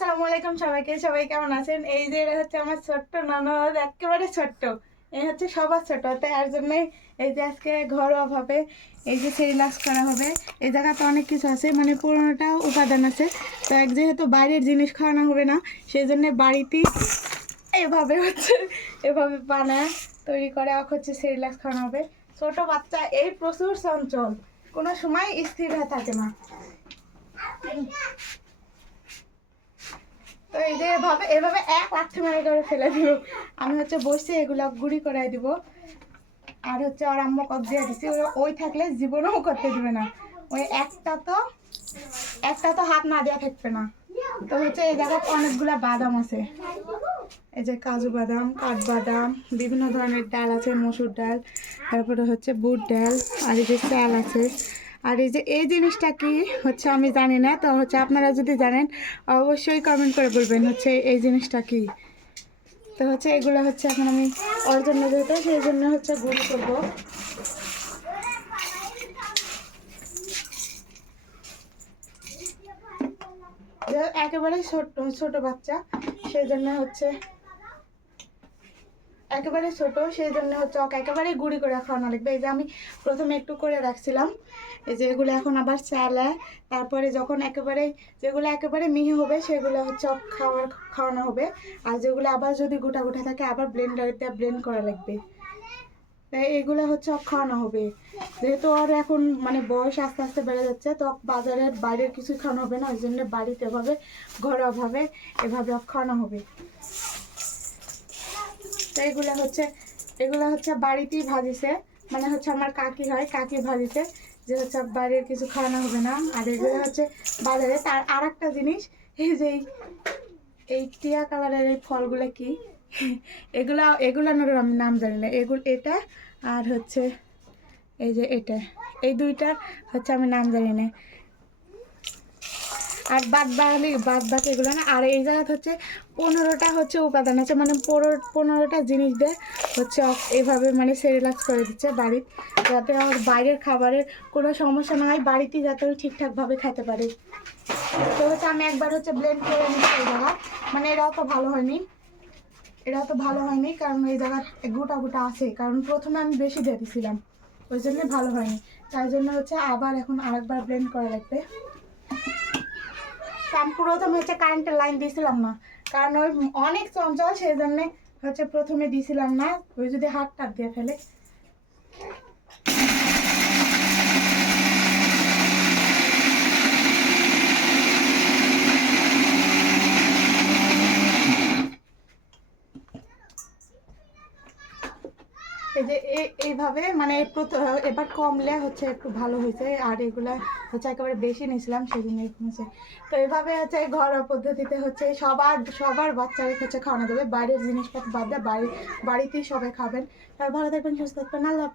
আসসালামু আলাইকুম সবাইকে, সবাই কেমন আছেন? এই যে এটা হচ্ছে আমার ছোট্ট ননদ, একেবারে ছোট্ট। এই হচ্ছে সবার ছোট তাই আর জন্যই এই যে আজকে ঘরোয়াভাবে এই যে সেই সেরিলাক্স করা হবে। এই জায়গাতে অনেক কিছু আছে মানে পুরোনোটাও উপাদান আছে। তো এক যেহেতু বাইরের জিনিস খাওয়ানো হবে না সেই জন্য বাড়িতেই এভাবে হচ্ছে, এভাবে বানায়, তৈরি করে হচ্ছে সেরিলাক্স খাওয়ানো হবে। ছোট বাচ্চা, এই প্রচুর চঞ্চল। কোনো সময় স্থির হয়ে থাকে না। এই যে এভাবে এভাবে এক লাঠি মারি করে ফেলে দিব আমি হচ্ছে বসে এগুলো গুঁড়ি করাই দিব। আর হচ্ছে আর আম্মা কপ দিয়ে দিছি। ওই থাকলে জীবনেও করতে দিবে না। ওই একটা তো একটা তো হাত না দেওয়া থাকবে না। তো হচ্ছে এই জায়গায় অনেকগুলা বাদাম আছে। এই যে কাজু বাদাম কাঠবাদাম বিভিন্ন ধরনের ডাল আছে, মসুর ডাল, তারপরে হচ্ছে বুট ডাল, আর এই যে চাল আছে। আর এই যে, এই জিনিসটা কি হচ্ছে আমি জানি না, তো হচ্ছে আপনারা যদি জানেন, অবশ্যই কমেন্ট করে বলবেন হচ্ছে এই জিনিসটা কি। তো হচ্ছে এগুলো হচ্ছে এখন আমি ওর জন্য যেহেতু সেই জন্য হচ্ছে গুঁড়ো করব। একেবারে ছোট ছোট বাচ্চা, সেই জন্য হচ্ছে একেবারে ছোট, সেই জন্য হচ্ছে ওকে একেবারে গুঁড়ি করে খাওয়ানো লাগবে। এই যে আমি প্রথমে একটু করে রাখছিলাম। এই যে এগুলো এখন আবার চালা। তারপরে যখন একেবারে, যেগুলো একেবারে মিহি হবে, সেগুলো হচ্ছে খাওয়ার, খাওয়ানো হবে। আর যেগুলো আবার যদি গোটা গোটা থাকে, আবার ব্লেন্ডারে দিয়ে ব্লেন্ড করা লাগবে। তাই এগুলো হচ্ছে খাওয়ানো হবে। যেহেতু ওর এখন মানে বয়স আস্তে আস্তে বেড়ে যাচ্ছে, তো ওকে বাজারের বাইরের কিছুই খাওয়ানো হবে না। ওই জন্য বাড়িতে এভাবে ঘরোয়াভাবে এভাবে খাওয়ানো হবে। তো এগুলো হচ্ছে এগুলো হচ্ছে বাড়িতেই ভাজিছে। মানে হচ্ছে আমার কাকি হয়, কাকি ভাজিছে যে হচ্ছে বাইরের কিছু খাওয়ানো হবে না। আর এগুলো হচ্ছে বাজারে। তার আর একটা জিনিস, এই যে এই- টিয়া কালারের এই ফলগুলো কি? এগুলা এগুলার আমি নাম জানি না। এগুলো এটা আর হচ্ছে, এই যে এটা। এই দুইটার হচ্ছে আমি নাম জানি না। আর বাদ বাকি বাদ বাকি এগুলো না, আর এই জায়গাতে হচ্ছে পনেরোটা হচ্ছে উপাদান আছে মানে পনেরো, পনেরোটা জিনিস দিয়ে হচ্ছে এইভাবে মানে সেরিলাক্স করে দিচ্ছে বাড়ির, যাতে আমার বাইরের খাবারের কোনো সমস্যা না হয়, বাড়িতেই যাতে ও ঠিকঠাকভাবে খেতে পারে। তো হচ্ছে আমি একবার হচ্ছে ব্লেন্ড করে নিচ্ছি এই জায়গা মানে এটা অত ভালো হয়নি এটা তো ভালো হয়নি, কারণ এই জায়গা গোটা গোটা আছে, কারণ প্রথমে আমি বেশি দিয়ে দিয়েছিলাম ওই জন্য ভালো হয়নি। তাই জন্য হচ্ছে আবার এখন আরেকবার ব্লেন্ড করা লাগবে। আমি প্রথমে হচ্ছে কারেন্টের লাইন দিয়েছিলাম না। কারণ ওই অনেক চঞ্চল সেই জন্যে হচ্ছে প্রথমে দিয়েছিলাম না। ওই যদি হাত টাত দিয়ে ফেলে। এই যে এইভাবে মানে এবার কমলে হচ্ছে একটু ভালো হয়েছে, আর এগুলা হচ্ছে একেবারে বেশি নিয়েছিলাম সেদিন এরকম তো এভাবে হচ্ছে ঘরোয়া পদ্ধতিতে হচ্ছে সবার সবার বাচ্চারা হচ্ছে খাওয়ানো দেবে বাইরের জিনিসপত্র বাদ দিয়ে, বাড়ি, বাড়িতেই সবাই খাবেন। ভালো থাকবেন সুস্থ থাকবেন। আল্লাহ।